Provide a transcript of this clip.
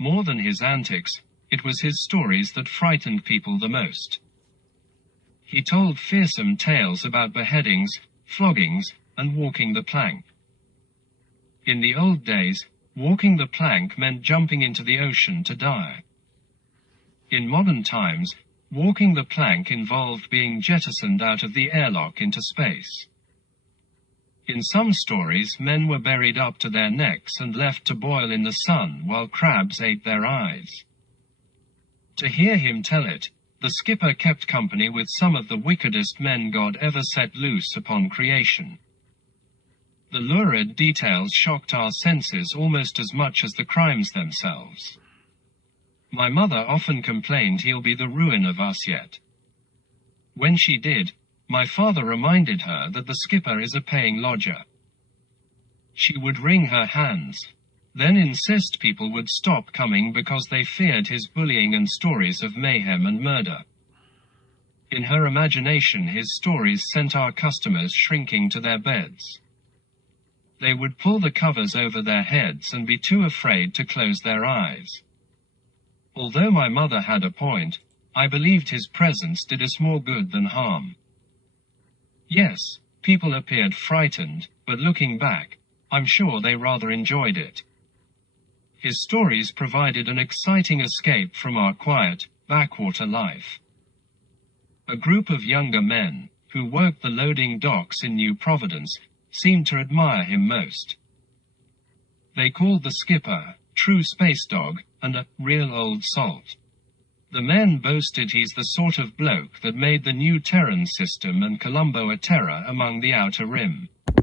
more than his antics, it was his stories that frightened people the most. He told fearsome tales about beheadings, floggings, and walking the plank. In the old days, walking the plank meant jumping into the ocean to die. In modern times, walking the plank involved being jettisoned out of the airlock into space. In some stories, men were buried up to their necks and left to boil in the sun while crabs ate their eyes. To hear him tell it, the skipper kept company with some of the wickedest men God ever set loose upon creation. The lurid details shocked our senses almost as much as the crimes themselves. My mother often complained he'll be the ruin of us yet. When she did, my father reminded her that the skipper is a paying lodger. She would wring her hands, then insist people would stop coming because they feared his bullying and stories of mayhem and murder. In her imagination, his stories sent our customers shrinking to their beds. They would pull the covers over their heads and be too afraid to close their eyes. Although my mother had a point, I believed his presence did us more good than harm. Yes, people appeared frightened, but looking back, I'm sure they rather enjoyed it. His stories provided an exciting escape from our quiet, backwater life. A group of younger men, who worked the loading docks in New Providence, seemed to admire him most. They called the skipper True Space Dog and a real old salt. The men boasted he's the sort of bloke that made the new Terran system and Columbo a terror among the Outer Rim.